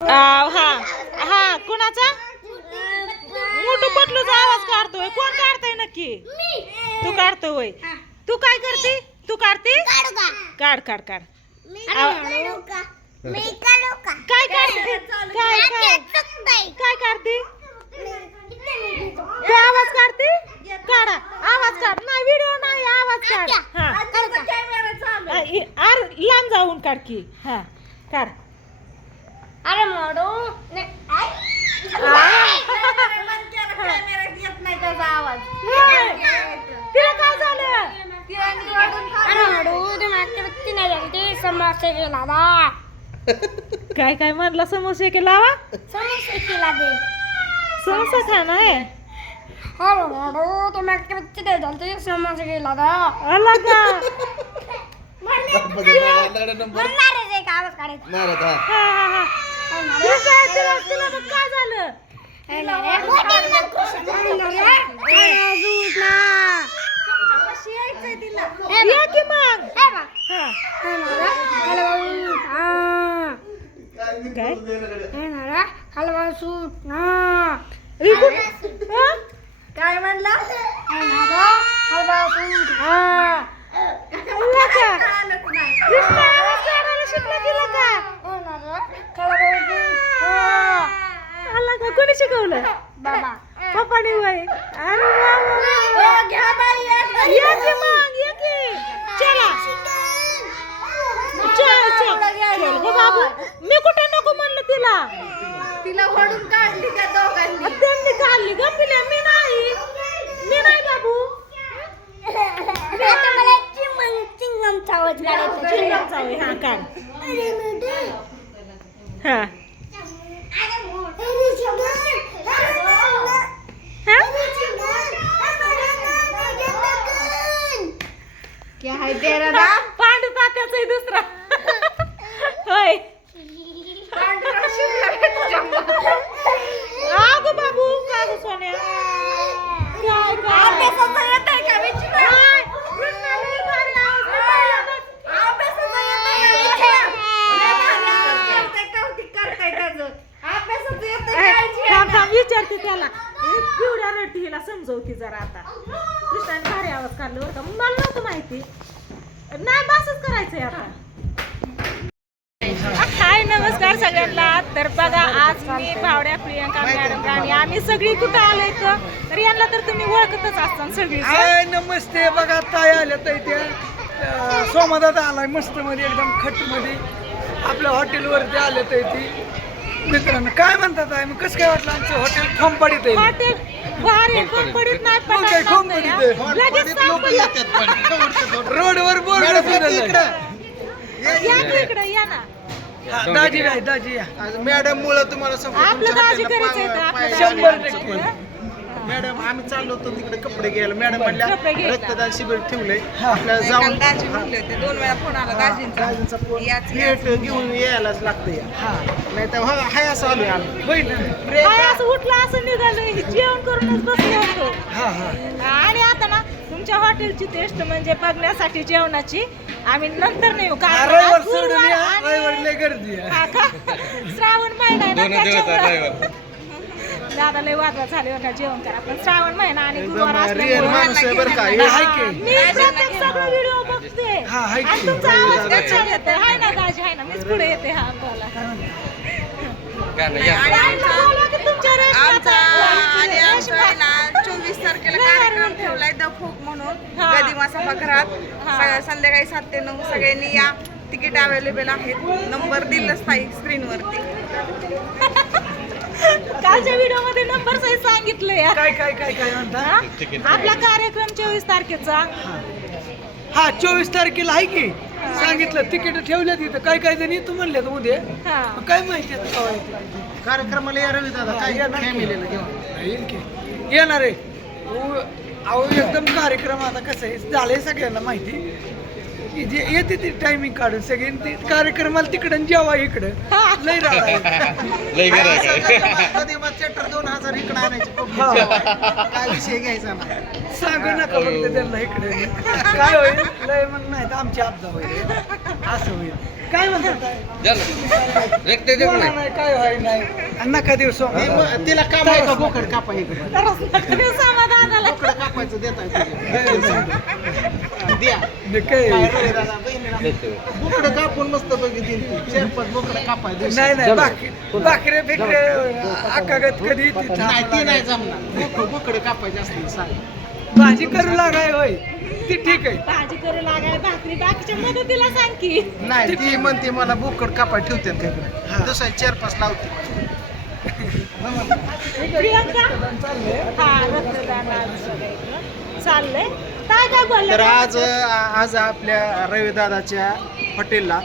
हा हा कुणाचा मोठू पटलूचा आवाज काढतोय. कोण काढतोय नक्की? तू काढतो होय. तू काय करते? तू काढते? काढ काढ काढ. काय काढते? काय काय काय काढते? तू आवाज काढते? काढा आवाज काढ. नाही व्हिडिओ नाही आवाज काढ. हा लांब जाऊन काढ की. हा काढ. अरे मोडू तिला काय झालं? अरे मोडू ते मागच्या व्यक्ती नाही झाली ते समोसे केला बा. काय काय म्हणला? समोसे के लावा. समोसे केला दे समोसा खाना आहे. अरे मोडू ते मागच्या व्यक्ती नाही झाली ते समोसे केला बा. आला का? म्हणणार आहे ते आवाज काढायचा. हा हा हा. तिला तिला मग काय झालं? या की मग. हा. काय? हलवा सूट काय म्हणला? हलवा सूट आला का? कृष्णा आवाज काढायला शिकला तिला का? आला का? कोणी शिकवलं? बाबा पप्पानी वय. अरे वा वा वा. ये की मग ये की. चला चल चल चल गं बाबू. मी कुठे नको म्हणलं तिला. तिला ओढून काढली त्या दोघांनी. त्यांनी काढली ग पिल्या. मी नाही बाबू. आता मला चिंगमचा आवाज काढायचा. चिंगमचा होय. हा काढ. हा क्या है तेरा ना? पांडू तात्याचा आहे दुसरा. होय. अगं बाबू का गं सोन्या? काय काय? अभ्यासाचं येतंय का विचार? काय? कृष्णा लई भारी आवाज काढला. अभ्यासाचं येतंय का विचार? लय भारी आवाज करताय, कौतुक करताय त्याचं. अभ्यासाचं येतंय का विचार? थांब थांब विचारते त्याला. पिवड्या रडती हिला समजवती जरा आता. कृष्णाने भारी आवाज काढला बरं का. मला नव्हतं माहिती. नाही बसच करायचंय आता. हाय नमस्कार सगळ्यांना. तर बघा आज मी भावड्या प्रियंका मॅडम आणि आम्ही सगळी कुठं आलोय तर यांना तर तुम्ही ओळखतच असता सगळी. हाय नमस्ते. बघा ताई आल्या ताई त्या सोमादादा आलाय मस्त मध्ये एकदम खट मध्ये आपल्या हॉटेलवरती आले ताई ती मित्रांनो. काय म्हणतात आहे मग कसं काय वाटलं आमचं हॉटेल खोंपाडीत आहे? हॉटेल भारी खोंपडीत नाही पण काय खोंपाडीत आहे? लगेच रोडवर बोर्ड या की इकडं या ना. दाजी नाही दाजी या. मॅडम मुळे तुम्हाला आपलं दाजी करायचंय तर आपलं दाजी 100% करायचंय. मॅडम आम्ही चाललो होतो तिकडे कपडे घ्यायला. मॅडम म्हणल्या कपडे घ्यायला. रक्तदान शिबिर ठेवलंय आपल्याला जाऊन दाजी म्हणले होते 2 वेळा फोन आला दाजींचा. दाजींचा प्लेट घेऊन यायलाच लागतं या. नाही तर हाय असं आलोय आम्ही. होईल ना? काय असं उठलं असं निघालोय जेवण करूनच बसलो होतो. हा हा आणि आता ना तुमच्या हॉटेलची टेस्ट म्हणजे बघण्यासाठी जेवणाची आम्ही नंतर नाही येऊ. हा, कारण रविवार आज सोडून गुरुवार या. आणि- रविवार लय गर्दी आहे. हा का? श्रावण महिना आहे ना त्याच्यामुळं. दादा लय वादवा झाले बरं का. जेवण करा पण श्रावण महिना आणि गुरुवार रिअल माणूस आहे बरं का. नाही, हाय की. मी प्रत्येक सगळं व्हिडिओ बघते हा, हाय की. आणि तुमचा आवाज पण छान येतोय. हाय ना दाजी हाय ना. मीच पुढे येते. हा बोला. बोला की तुमच्या रेशमाचा आणि आमचा आहे ना 24 तारखेला कार्यक्रम ठेवलाय द फोक म्हणून हा. गदिमा सभागृहात. संध्याकाळी 7 ते 9 सगळ्यांनी या. तिकीट अवेलेबल आहेत. नंबर दिलंच ताई स्क्रीनवरती. कालच्या व्हिडिओ मध्ये नंबर सहित सांगितलं या. काय काय काय काय म्हणता? हा? आपला कार्यक्रम 24 तारखेचा. हा 24 तारखेला आहे की सांगितलं. तिकीट ठेवल्या तिथं काय काय जण येतो म्हणले उद्या. हा. मग काय माहिती आता केव्हा येते. कार्यक्रमाला या रवी दादा काय फॅमिलीला घेऊन येईल की. येणार आहे. अहो एकदम कार्यक्रम आता कसं आहे झालंय सगळ्यांना माहिती की जे येते ती टायमिंग काढून सगळे ते कार्यक्रमाला तिकडं जेव्हा इकडं लय गदिमा थिएटर 2000 इकडे आणायचे काय विषय घ्यायचा नाही. सांगू नका फक्त त्यांना इकडे काय होईल लय मग नाही तर आमची आपदा होईल असं होईल. काय म्हणतात बोला नाही, काय व्हाय नाही आणि नका देऊ सोमा तिला काम आहे का बोकड कापा इकडे समाधानाला बोकड कापायचं देत द्या मी काय बोकड कापून मस्त बघितली 4-5 बोकड कापाय नाही नाही भाकरे फिकरे अकागत कधी येते नाही ती नाही जमणार बोकड कापायचे असतील सांग भाजी करू लागाय होय ती ठीक आहे भाजी करू लागाय भाकरी बाकीच्या मदतीला सांग की नाही ती म्हणते मला बोकड कापाय ठेवते तिकडे दुसरा 4-5 लावते प्रियंका हा रक्तदान आज सगळीकडं चाललंय काय काय बोललं तर आज आपल्या रविदादाच्या हॉटेलला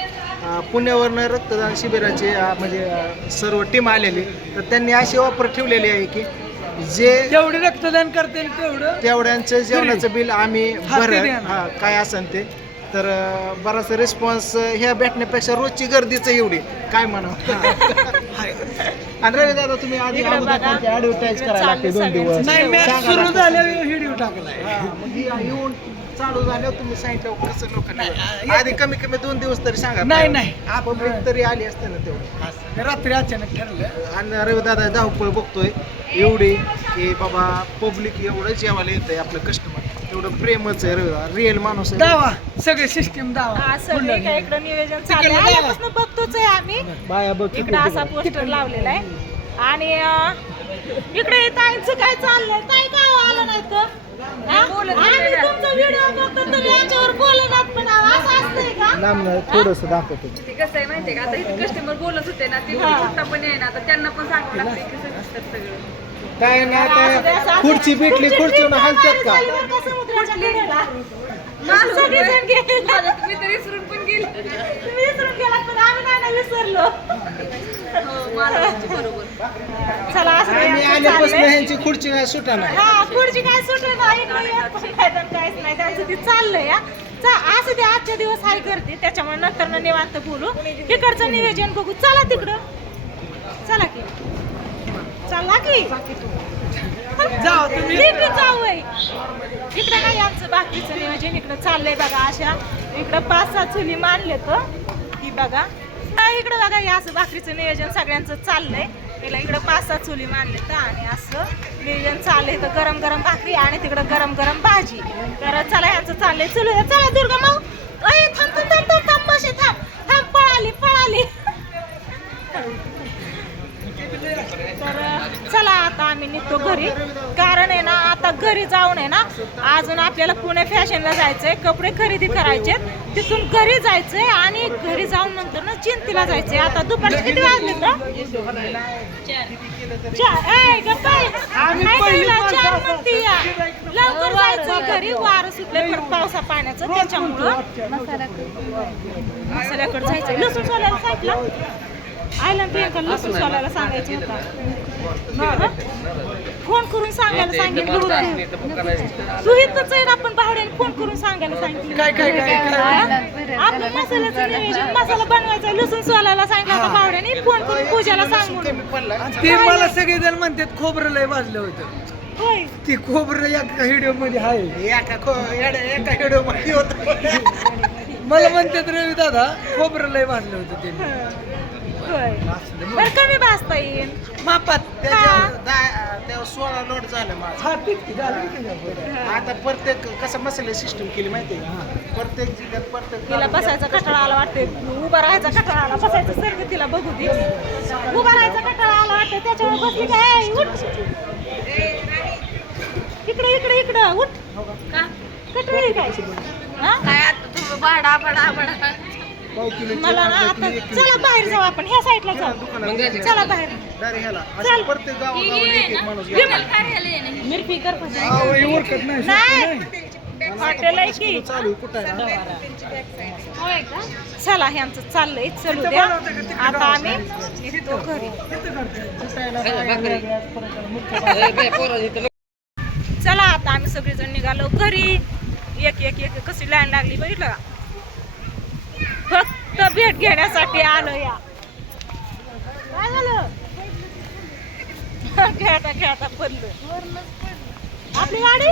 पुण्यावरनं रक्तदान शिबिराचे म्हणजे सर्व टीम आलेली तर त्यांनी अशी ऑफर ठेवलेली आहे की जे जेवढे रक्तदान करते तेवढ्यांचं जेवणाचं बिल आम्ही हा, ते भरत द्या ना. काय असेल ते तर बराचसा रिस्पॉन्स ह्या भेटण्यापेक्षा रोजची गर्दीच एवढी काय म्हणावं आणि रविदादा तुम्ही आधी इकडं अगोदर बघा. त्यांची ऍडव्हर्टाईज करायला लागते 2 दिवस नाही मॅच सांगा सुरू लागते. झाल्यावर व्हिडिओ टाकलाय मग ही येऊन चालू झाल्यावर तुम्ही सांगितलं कसं लोकांना आधी कमी कमी 2 दिवस तरी सांगा नाही पब्लिक तरी आली असते ना तेवढं रात्री अचानक ठरलं आणि रविदादा धावपळ बघतोय एवढी की बाबा पब्लिक एवढं जेवायला येतंय आपलं कस्टमर एवढं प्रेमच आहे रविदादा रिअल माणूस आहे दावा सगळे सिस्टीम दावा हा सगळी काय इकडं नियोजन चाललंय आल्यापासून बघतोच आहे आम्ही बाया बघ इकडं असा पोस्टर लावलेला आहे आणि इकडे ताईंचं काय चाललंय ताई काय आलं नाही तर आम्ही तुमचा व्हिडिओ बघतो तुम्ही याच्यावर बोलणार पण असं असतंय का लांब थोडस दाखवतो ते कसं आहे माहितीये का आता इथे कस्टमर बोलत होते ना ते कुठता पण आहे ना तर त्यांना पण सांगावं लागतं की कसं असतात सगळं काय ना आता खुर्ची भेटली खुर्चीवर हलतात का समुद्राच्या कडेला सगळेजण गेले मी तर विसरून पण गेले तुम्ही विसरून गेलात पण आम्ही नाही ना विसरलो हो मला बरोबर चला असं आम्ही आमचं आल्यापासून चाललंय. ह्यांची खुर्ची काय सुटा नाही हा खुर्ची काय सुटलं नाही इकडे येत पण काय तर काहीच नाही त्यांचं ते चाललंय हा. असं ते आजच्या दिवस हाय करते त्याच्यामुळे नंतर निवांत बोलू इकडचं नियोजन बघू चला तिकडं चला की चला की जाऊ तुम्ही जाऊय इकडं नाही आमचं बाकीचं नियोजन इकडं चाललंय बघा अशा इकडं 5-6 चुली मानले तर ही बघा इकडं बघा हे असं बाकीचं नियोजन सगळ्यांचं चाललंय तिला इकडं 5-6 चुली मानले तर आणि असं नियोजन चाललंय तर गरम गरम भाकरी आणि तिकडं गरम गरम भाजी तर चला ह्यांचं चाललंय चुली चला दुर्गा माऊ अय थांब थांब थांब थांब थांब बसे थांब पळाली तर चला आता आम्ही निघतो घरी कारण आहे ना आता घरी जाऊन आहे ना अजून आपल्याला पुणे फॅशनला जायचंय कपडे खरेदी करायचे तिथून घरी जायचंय आणि घरी जाऊन नंतर ना चिंतीला जायचंय आता दुपारचे किती वाजले लवकर जायचं घरी वारं सुटलंय परत पावसा पाण्याचं त्याच्यामुळं मसाल्याकडे जायचंय लसूण सोलायला सांगितलं आयला प्रियंका लसूण सोलायला सांगायचं होता फोन करून सांगायला सांगितलं होतं तू इथंच आहे आपण भावड्याने फोन करून सांगायला सांगितलं काय आपलं मसाल्याचं नियोजन मसाला बनवायचा लसूण सोलायला सांगितलं होतं भावड्याने फोन करून पूजाला सांगून ते मला सगळेजण म्हणतात खोबरं लय वाजलं होतं होय ती खोबरं एका व्हिडिओ मध्ये आहे एका व्हिडिओ मध्ये होत मला म्हणतात रवी दादा खोबरं लय वाजलं होतं ते होय बरं कमी भाजता येईल मापात तेव्हा 16 लोट झालं माझं हा ठीक झालं की आता प्रत्येक कसं मसाले सिस्टम केली माहितीये का प्रत्येक जिल्ह्यात प्रत्येक तिला बसायचा कटाळा आला वाटते उभा राहायचा कटाळा आला बसायचं सर्व तिला बघू दे उभा राहायचा कटाळा आला वाटते त्याच्यावर बसली काय उठ इकडे उठ का कटाळी काय हा काय आता तुम्ही भाडा मला ना आता चला बाहेर जाऊ आपण ह्या साईडला जाऊ चला बाहेर डायरेक्ट ह्याला चल. असं प्रत्येक गावात जाऊन एक एक माणूस घ्यायचा. मिरपी कर ओळखत नाही नाही हॉटेल आहे की चालू आहे, कुठं आहे? होय का चला हे आमचं चाललंय चलू द्या आता आम्ही निघतो घरी चला आता आम्ही सगळेजण निघालो घरी एक एक एक कशी लाईन लागली बघितलं का फक्त भेट घेण्यासाठी आलो या काय झालं खेळता खेळता पडलं आपली गाडी